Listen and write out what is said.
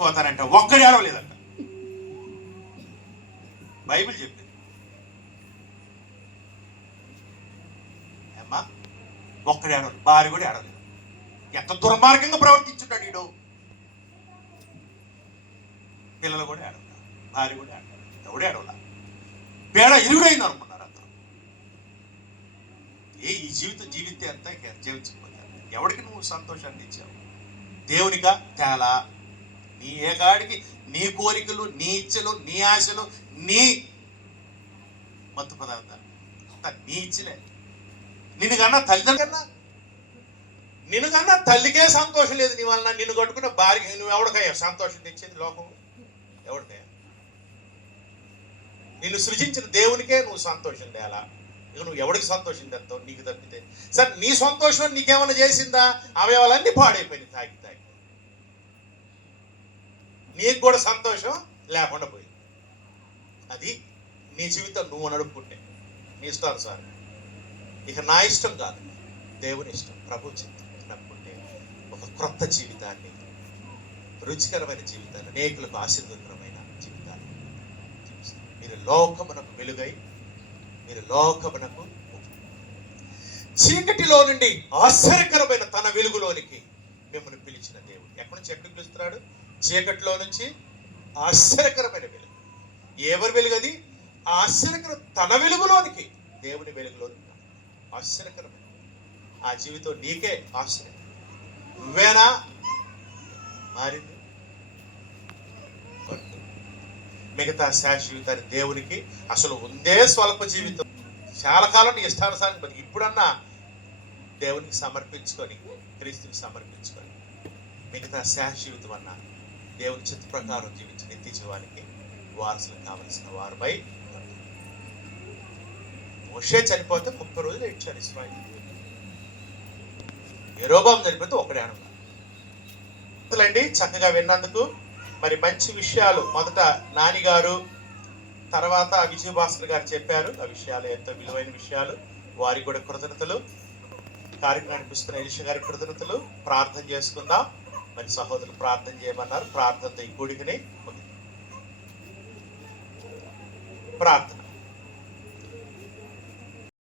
పోతానంట, ఒక్కడి ఏడవలేదంట. బైబిల్ చెప్పింది. అమ్మా ఒక్కడి ఏడవలేదు, భార్య కూడా ఏడవలేదు. ఎంత దుర్మార్గంగా ప్రవర్తించుంటాడు వీడు. పిల్లలు కూడా ఏడవలేదు, భార్య కూడా ఏడవలేదు, ఎవడు ఏడవలా. పేడ ఇరుగుడైంది అనుకున్నారు అందరూ. ఈ జీవితే అంతా జీవించకపోతారు. ఎవడికి నువ్వు సంతోషాన్ని ఇచ్చావు? దేవునిగా తేలా. నీ ఏగాడికి నీ కోరికలు, నీ ఇచ్చలు, నీ ఆశలు, నీ మత్తు పదార్థాలు అంతా నీ ఇచ్చలే. నిన్నుకన్నా తల్లిదండ్రులన్నా, నిన్నుకన్నా తల్లికే సంతోషం లేదు నీ వలన. నిన్ను కట్టుకున్న భార్య నువ్వు ఎవడికయ్యా సంతోషం తెచ్చేది లోకం? ఎవడికయ్యా? నిన్ను సృజించిన దేవునికే నువ్వు సంతోషం తేలా. ఇక నువ్వు ఎవరికి సంతోషం తెస్తావు? నీకు తప్పితే. సరే నీ సంతోషం నీకేమైనా చేసిందా? అవయవాలన్నీ పాడైపోయింది తాగి తాగి. నీకు కూడా సంతోషం లేకుండా పోయింది. అది నీ జీవితం నువ్వు నడుపుకుంటే నీ ఇష్టాలు సార్. ఇక నా ఇష్టం కాదు, దేవుని ఇష్టం, ప్రభు చిత్తం నడుపుకుంటే ఒక క్రొత్త జీవితాన్ని, రుచికరమైన జీవితాన్ని, అనేకులకు ఆశీర్వదకరమైన జీవితాన్ని మీరు లోకమునకు వెలుగై, మీరు లోకమునకు చీకటిలో నుండి ఆశ్చర్యకరమైన తన వెలుగులోనికి మిమ్మల్ని పిలిచిన దేవుడు. ఎక్కడి నుంచి ఎక్కడికి పిలుస్తున్నాడు? చీకటిలో నుంచి ఆశ్చర్యకరమైన వెలుగు. ఎవరి వెలుగు అది? ఆశ్చర్యకర తన వెలుగులోనికి, దేవుని వెలుగులోనికి. ఆశ్చర్యకరమైన ఆ జీవితం నీకే ఆశ్చర్యం. నువ్వేనా మారింది? మిగతా శాశ్వతాన్ని దేవునికి అసలు ఉందే స్వల్ప జీవితం. చాలా కాలం నీ ఇష్టానుసారం బతికి ఇప్పుడన్నా దేవునికి సమర్పించుకొని, క్రీస్తుని సమర్పించుకొని మిగతా శాశ్వతం అన్నా దేవుని చిత్త ప్రకారం జీవించి నిత్య జీవానికి వారసులకు కావలసిన వారిపై. మోషే చనిపోతే 30 రోజులు ఇచ్చారు ఇశ్రాయేలు. యెరోబాము చనిపోతే ఒకడే అన్నాడు. చక్కగా విన్నందుకు మరి మంచి విషయాలు మొదట నానిగారు, తర్వాత విజయభాస్కర్ గారు చెప్పారు. ఆ విషయాలు ఎంతో విలువైన విషయాలు. వారికి కూడా కృతజ్ఞతలు. కార్యక్రమం నడిపిస్తున్న ఎలీషా గారికి కృతజ్ఞతలు. ప్రార్థన చేసుకుందాం. మరి సహోదరులు ప్రార్థన చేయమన్నారు. ప్రార్థనతో ఈ కూడికని ప్రార్థన.